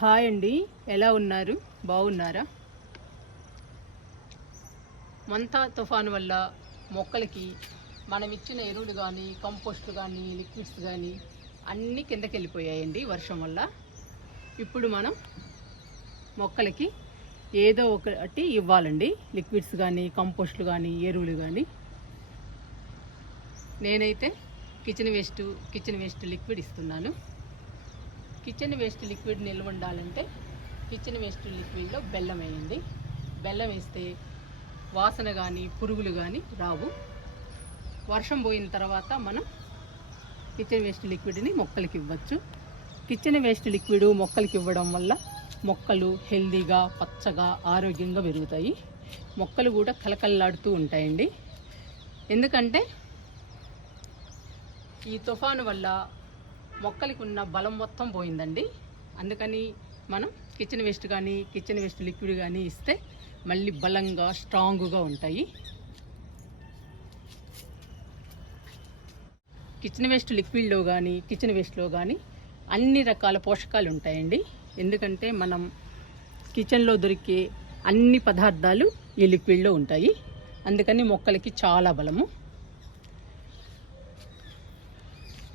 Hi అండి. ఎలా ఉన్నారు? బాగున్నారా? మంతా తుఫాను వల్ల మొక్కలకి మనం ఇచ్చిన ఎరువులు కానీ కంపోస్ట్ కానీ లిక్విడ్స్ కానీ అన్నీ కిందకి వెళ్ళిపోయాయండి వర్షం వల్ల. ఇప్పుడు మనం మొక్కలకి ఏదో ఒకటి ఇవ్వాలండి. లిక్విడ్స్ కానీ కంపోస్ట్లు కానీ ఎరువులు కానీ నేనైతే kitchen waste kitchen waste liquid ఇస్తున్నాను. కిచెన్ వేస్ట్ లిక్విడ్ నిల్వ ఉండాలంటే కిచెన్ వేస్ట్ లిక్విడ్లో బెల్లం వేయండి. బెల్లం వేస్తే వాసన కానీ పురుగులు కానీ రావు. వర్షం పోయిన తర్వాత మనం కిచెన్ వేస్ట్ లిక్విడ్ని మొక్కలకి ఇవ్వచ్చు. కిచెన్ వేస్ట్ లిక్విడ్ మొక్కలకి ఇవ్వడం వల్ల మొక్కలు హెల్దీగా పచ్చగా ఆరోగ్యంగా పెరుగుతాయి. మొక్కలు కూడా కలకల్లాడుతూ ఉంటాయండి. ఎందుకంటే ఈ తుఫాను వల్ల మొక్కలకి ఉన్న బలం మొత్తం పోయిందండి. అందుకని మనం కిచెన్ వేస్ట్ కానీ కిచెన్ వేస్ట్ లిక్విడ్ కానీ ఇస్తే మళ్ళీ బలంగా స్ట్రాంగ్గా ఉంటాయి. కిచెన్ వేస్ట్ లిక్విడ్లో కానీ కిచెన్ వేస్ట్లో కానీ అన్ని రకాల పోషకాలు ఉంటాయండి. ఎందుకంటే మనం కిచెన్లో దొరికే అన్ని పదార్థాలు ఈ లిక్విడ్లో ఉంటాయి. అందుకని మొక్కలకి చాలా బలము.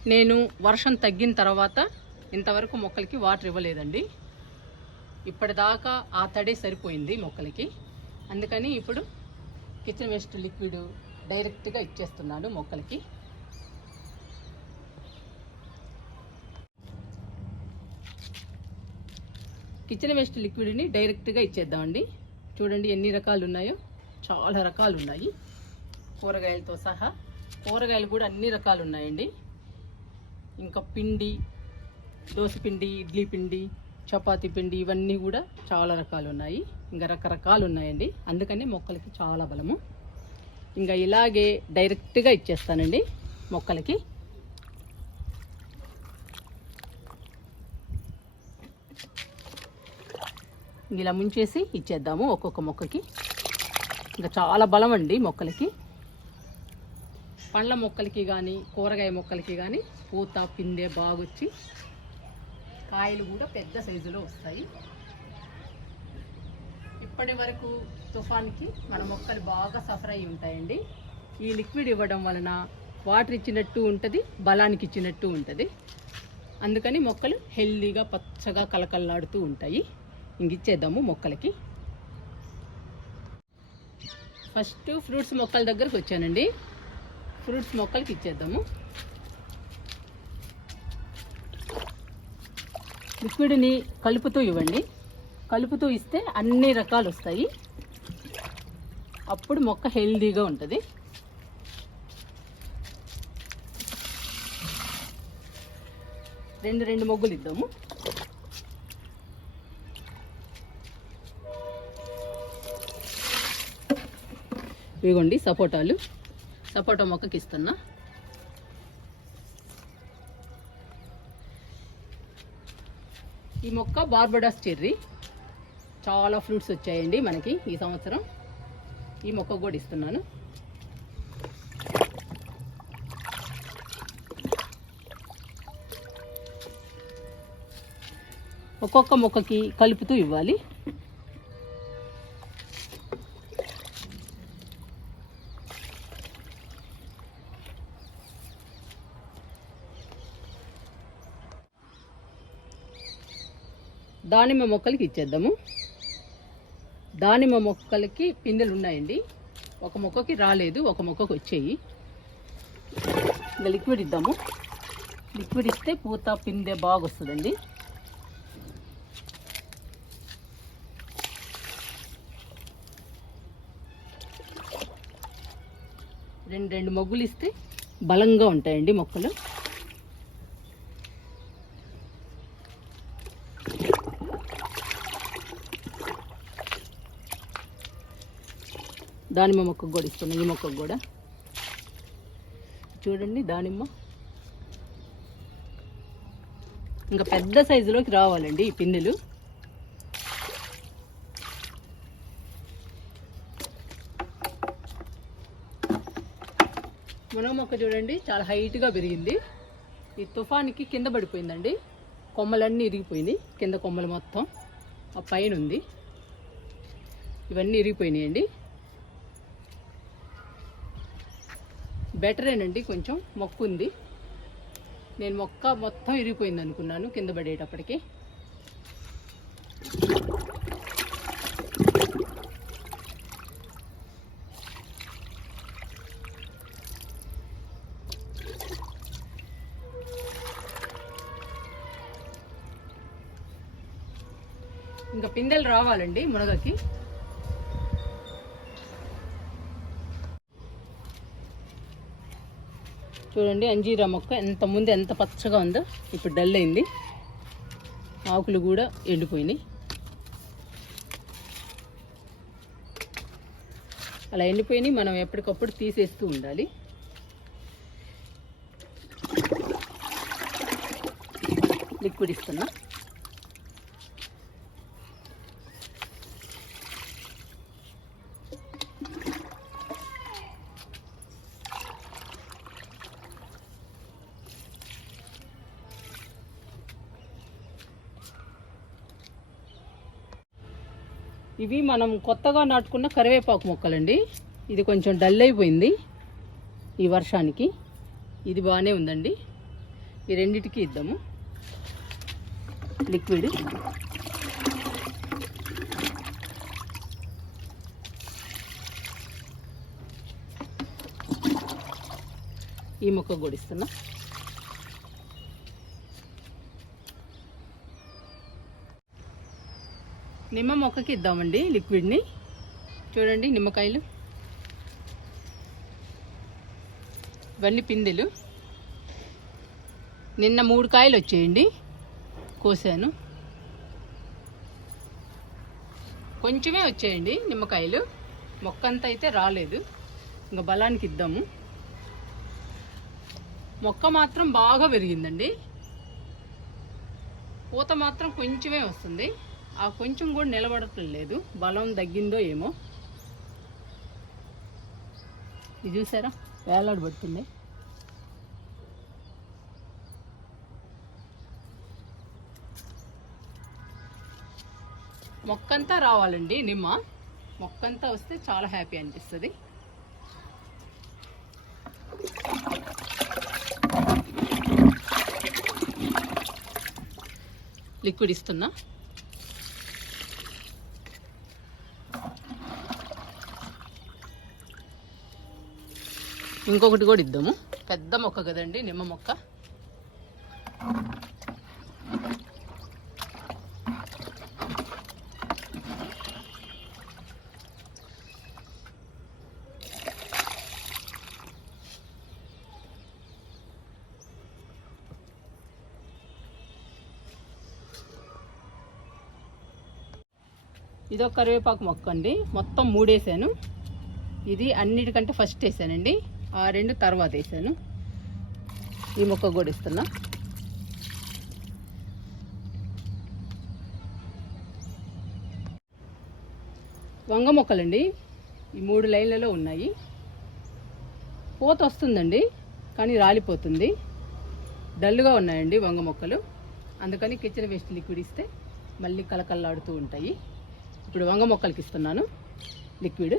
నేను వర్షం తగ్గిన తర్వాత ఇంతవరకు మొక్కలకి వాటర్ ఇవ్వలేదండి. ఇప్పటిదాకా ఆ తడే సరిపోయింది మొక్కలకి. అందుకని ఇప్పుడు కిచెన్ వేస్ట్ లిక్విడ్ డైరెక్ట్గా ఇచ్చేస్తున్నాను మొక్కలకి. కిచెన్ వేస్ట్ లిక్విడ్ని డైరెక్ట్గా ఇచ్చేద్దామండి. చూడండి ఎన్ని రకాలు ఉన్నాయో చాలా రకాలు ఉన్నాయి కూరగాయలతో సహా. కూరగాయలు కూడా అన్ని రకాలు ఉన్నాయండి ఇంకా పిండి దోశ పిండి ఇడ్లీ పిండి చపాతి పిండి ఇవన్నీ కూడా చాలా రకాలు ఉన్నాయి. ఇంకా రకరకాలు ఉన్నాయండి. అందుకని మొక్కలకి చాలా బలము. ఇంకా ఇలాగే డైరెక్ట్గా ఇచ్చేస్తానండి మొక్కలకి. ఇలా ముంచేసి ఇచ్చేద్దాము ఒక్కొక్క మొక్కకి. ఇంకా చాలా బలం అండి మొక్కలకి. పండ్ల మొక్కలకి కానీ కూరగాయ మొక్కలకి కానీ పూత పిందె బాగొచ్చి కాయలు కూడా పెద్ద సైజులో వస్తాయి. ఇప్పటి వరకు తుఫాన్కి మన మొక్కలు బాగా సఫర్ అయి ఉంటాయండి. ఈ లిక్విడ్ ఇవ్వడం వలన వాటర్ ఇచ్చినట్టు ఉంటుంది బలానికి ఇచ్చినట్టు ఉంటుంది. అందుకని మొక్కలు హెల్దీగా పచ్చగా కలకల్లాడుతూ ఉంటాయి. ఇంక ఇచ్చేద్దాము మొక్కలకి. ఫస్ట్ ఫ్రూట్స్ మొక్కల దగ్గరకు వచ్చానండి. ఫ్రూట్స్ మొక్కలకి ఇచ్చేద్దాము. లిక్విడ్ని కలుపుతూ ఇవ్వండి. కలుపుతూ ఇస్తే అన్ని రకాలు వస్తాయి. అప్పుడు మొక్క హెల్దీగా ఉంటుంది. రెండు రెండు మొగ్గులు ఇద్దాము. ఇదిగోండి సపోటాలు. సపోటా మొక్కకి ఇస్తున్నా. ఈ మొక్క బార్బడాస్ చెర్రీ. చాలా ఫ్రూట్స్ వచ్చాయండి మనకి ఈ సంవత్సరం. ఈ మొక్క కూడా ఇస్తున్నాను. ఒక్కొక్క మొక్కకి కలుపుతూ ఇవ్వాలి. దానిమ్మ మొక్కలకి ఇచ్చేద్దాము. దానిమ్మ మొక్కలకి పిందెలు ఉన్నాయండి. ఒక మొక్కకి రాలేదు ఒక మొక్కకి వచ్చాయి. ఇంకా లిక్విడ్ ఇద్దాము. లిక్విడ్ ఇస్తే పూత పిందె బాగా వస్తుందండి రెండు రెండు మొగ్గులు ఇస్తే బలంగా ఉంటాయండి మొక్కలు. దానిమ్మ మొక్కకు కూడా ఇస్తున్నా ఈ మొక్కకు కూడా. చూడండి దానిమ్మ. ఇంకా పెద్ద సైజులోకి రావాలండి ఈ పిన్నెలు మునగ మొక్క చూడండి చాలా హైట్గా పెరిగింది. ఈ తుఫాన్కి కింద పడిపోయిందండి. కొమ్మలన్నీ ఇరిగిపోయినాయి కింద కొమ్మలు మొత్తం. ఆ పైన ఉంది. ఇవన్నీ ఇరిగిపోయినాయండి. బెటరేనండి కొంచెం మొక్క ఉంది నేను మొక్క మొత్తం ఇరిగిపోయింది అనుకున్నాను కింద పడేటప్పటికి. ఇంకా పిందెలు రావాలండి మునగకి. చూడండి అంజీరా మొక్క ఎంత ముందు ఎంత పచ్చగా ఉందో ఇప్పుడు డల్ అయింది. ఆకులు కూడా ఎండిపోయినాయి. అలా ఎండిపోయినాయి మనం ఎప్పటికప్పుడు తీసేస్తూ ఉండాలి. లిక్విడ్ ఇస్తున్నా. ఇవి మనం కొత్తగా నాటుకున్న కరివేపాకు మొక్కలండి. ఇది కొంచెం డల్ అయిపోయింది ఈ వర్షానికి. ఇది బాగానే ఉందండి. ఈ రెండిటికి ఇద్దాము. లిక్విడ్ ఈ మొక్క కూడా ఇస్తున్నా. నిమ్మ మొక్కకి ఇద్దామండి లిక్విడ్ని. చూడండి నిమ్మకాయలు. ఇవన్నీ పిందెలు. నిన్న మూడు కాయలు వచ్చేయండి. కోసాను. కొంచెమే వచ్చేయండి నిమ్మకాయలు. మొక్క అంతా అయితే రాలేదు. ఇంకా బలానికి ఇద్దాము. మొక్క మాత్రం బాగా పెరిగిందండి. పూత మాత్రం కొంచెమే వస్తుంది. ఆ కొంచెం కూడా నిలబడటం లేదు. బలం తగ్గిందో ఏమో. ఇది చూసారా? వేలాడబడుతుంది మొక్కంతా రావాలండి నిమ్మ. మొక్కంతా వస్తే చాలా హ్యాపీ అనిపిస్తుంది. లిక్విడ్ ఇస్తున్నా. ఇంకొకటి కూడా ఇద్దాము. పెద్ద మొక్క కదండి నిమ్మ మొక్క. ఇదొక కరివేపాకు మొక్క అండి మొత్తం మూడేసాను. ఇది అన్నిటికంటే ఫస్ట్ వేసానండి. ఆ రెండు తర్వాత వేసాను. ఈ మొక్క కూడా ఇస్తున్నా వంగ మొక్కలండి ఈ మూడు లైన్లలో ఉన్నాయి. పూత వస్తుందండి కానీ రాలిపోతుంది. డల్లుగా ఉన్నాయండి వంగ మొక్కలు. అందుకని కిచెన్ వేస్ట్ లిక్విడ్ ఇస్తే మళ్ళీ కలకల్లాడుతూ ఉంటాయి. ఇప్పుడు వంగ మొక్కలకి ఇస్తున్నాను లిక్విడ్.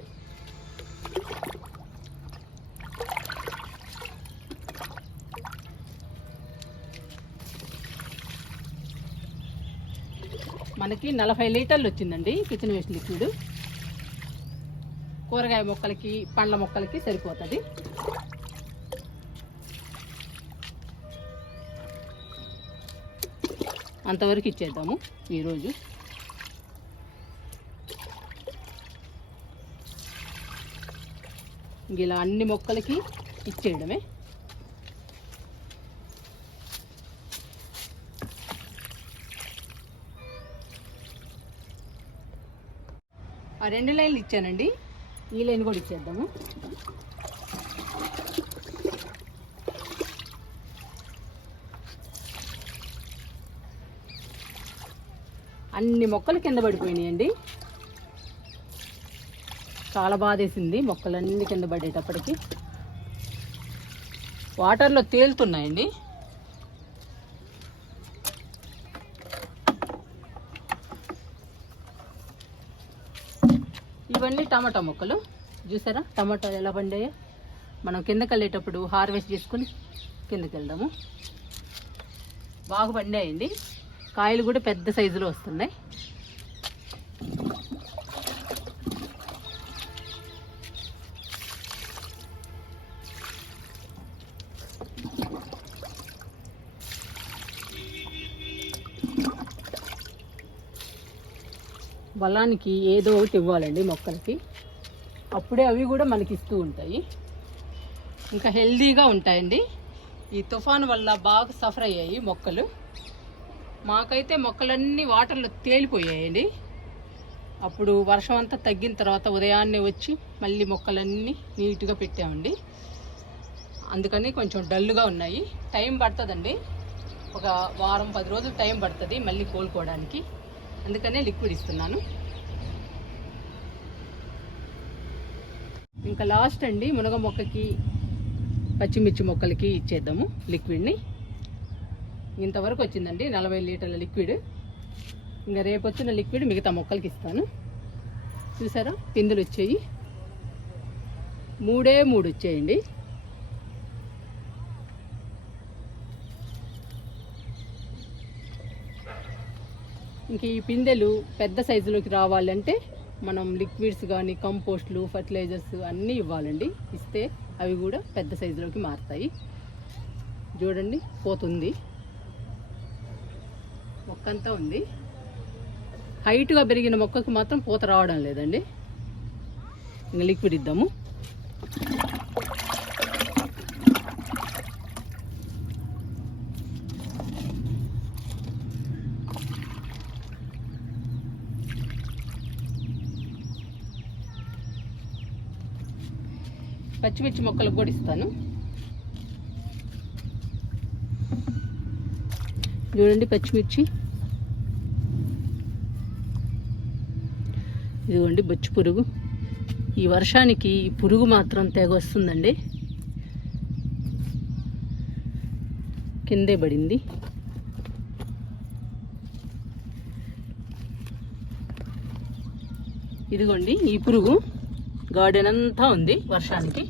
మనకి నలభై లీటర్లు వచ్చిందండి కిచెన్ వేస్ట్ లిక్విడ్. కూరగాయ మొక్కలకి పండ్ల మొక్కలకి సరిపోతుంది. అంతవరకు ఇచ్చేద్దాము ఈరోజు. ఇలా అన్ని మొక్కలకి ఇచ్చేయడమే. ఆ రెండు లైన్లు ఇచ్చానండి. ఈ లైన్ కూడా ఇచ్చేద్దాము. అన్ని మొక్కలు కింద పడిపోయినాయండి. చాలా బాధేసింది మొక్కలన్నీ కింద పడేటప్పటికి. వాటర్లో తేలుతున్నాయండి. ఇవన్నీ టమాటా మొక్కలు. చూసారా? టమాటాలు ఎలా పండాయో? మనం కిందకి వెళ్ళేటప్పుడు హార్వెస్ట్ చేసుకుని కిందకి వెళ్దాము. బాగా పండాయండి. కాయలు కూడా పెద్ద సైజులో వస్తున్నాయి. బలానికి ఏదో ఒకటి ఇవ్వాలండి మొక్కలకి. అప్పుడే అవి కూడా మనకి ఇస్తూ ఉంటాయి. ఇంకా హెల్దీగా ఉంటాయండి. ఈ తుఫాను వల్ల బాగా సఫర్ అయ్యాయి మొక్కలు. మాకైతే మొక్కలన్నీ వాటర్లో తేలిపోయాయండి. అప్పుడు వర్షం అంతా తగ్గిన తర్వాత ఉదయాన్నే వచ్చి మళ్ళీ మొక్కలన్నీ నీట్గా పెట్టామండి. అందుకని కొంచెం డల్గా ఉన్నాయి. టైం పడుతుందండి. ఒక వారం పది రోజులు టైం పడుతుంది మళ్ళీ కోలుకోవడానికి. అందుకనే లిక్విడ్ ఇస్తున్నాను. ఇంకా లాస్ట్ అండి మునగ మొక్కకి పచ్చిమిర్చి మొక్కలకి ఇచ్చేద్దాము లిక్విడ్ని ఇంతవరకు వచ్చిందండి నలభై లీటర్ల లిక్విడ్ ఇంకా రేపు వచ్చిన లిక్విడ్ మిగతా మొక్కలకి ఇస్తాను. చూసారా? పిందులు వచ్చాయి. మూడే మూడు వచ్చాయండి. ఇంక ఈ పిందెలు పెద్ద సైజులోకి రావాలంటే మనం లిక్విడ్స్ కానీ కంపోస్ట్లు ఫర్టిలైజర్స్ అన్నీ ఇవ్వాలండి. ఇస్తే అవి కూడా పెద్ద సైజులోకి మారుతాయి. చూడండి పోతుంది. మొక్క అంతా ఉంది. హైట్గా పెరిగిన మొక్కకు మాత్రం పూత రావడం లేదండి. ఇంకా లిక్విడ్ ఇద్దాము. పచ్చిమిర్చి మొక్కలకు కూడా ఇస్తాను. చూడండి పచ్చిమిర్చి. ఇదిగోండి బొచ్చు పురుగు. ఈ వర్షానికి ఈ పురుగు మాత్రం తెగ వస్తుందండి. కిందే పడింది. ఇదిగోండి ఈ పురుగు. గార్డెన్ అంతా ఉంది వర్షానికి.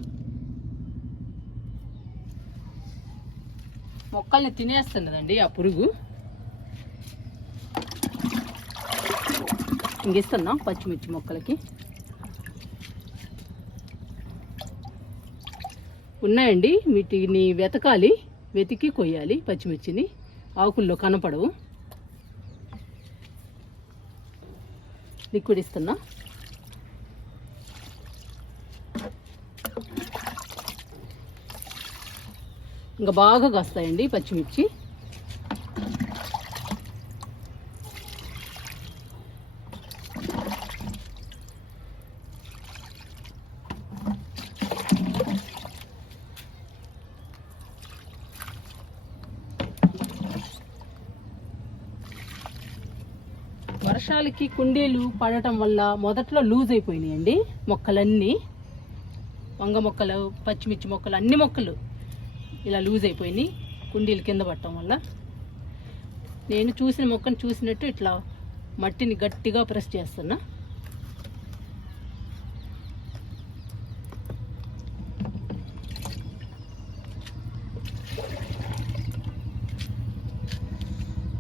మొక్కల్ని తినేస్తున్నదండి ఆ పురుగు. ఇంగిస్తున్నా పచ్చిమిర్చి మొక్కలకి. ఉన్నాయండి వీటిని వెతకాలి వెతికి కొయ్యాలి పచ్చిమిర్చిని. ఆకుల్లో కనపడవు. లిక్విడ్ ఇస్తున్నా. ఇంకా బాగా కాస్తాయండి పచ్చిమిర్చి. వర్షాలకి కుండీలు పడటం వల్ల మొదట్లో లూజ్ అయిపోయినాయండి మొక్కలన్నీ. వంగ మొక్కలు పచ్చిమిర్చి మొక్కలు అన్ని మొక్కలు. ఇలా లూజ్ అయిపోయినాయి. కుండీలు కింద పట్టడం వల్ల. నేను చూసిన మొక్కను చూసినట్టు ఇట్లా మట్టిని గట్టిగా ప్రెస్ చేస్తున్నా.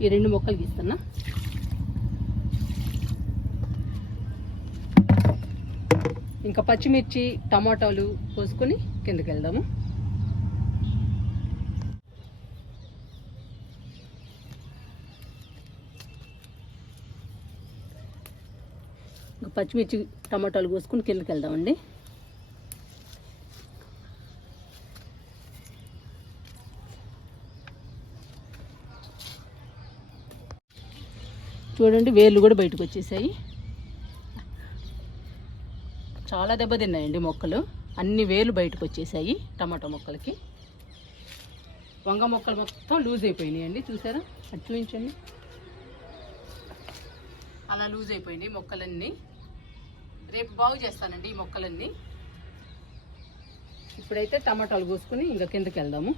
ఈ రెండు మొక్కలు గీస్తున్నా. ఇంకా పచ్చిమిర్చి టమాటాలు కోసుకొని కిందకి వెళ్దాము. పచ్చిమిర్చి టమాటాలు కోసుకొని కిందకి వెళ్దామండి. చూడండి వేర్లు కూడా బయటకు వచ్చేసాయి. చాలా దెబ్బతిన్నాయండి మొక్కలు. అన్ని వేలు బయటకు వచ్చేసాయి టమాటా మొక్కలకి. వంగ మొక్కలు మొత్తం లూజ్ అయిపోయినాయండి చూసారా? అది చూపించండి. అలా లూజ్ అయిపోయినాయి మొక్కలన్నీ. రేపు బాగు చేస్తానండి ఈ మొక్కలన్నీ. ఇప్పుడైతే టమాటాలు కోసుకుని ఇంకా కిందకి వెళ్దాము.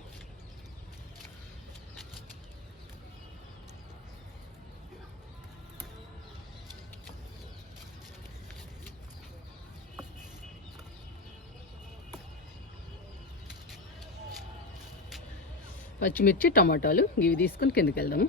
పచ్చిమిర్చి టమాటాలు ఇవి తీసుకుని కిందకి వెళ్దాము.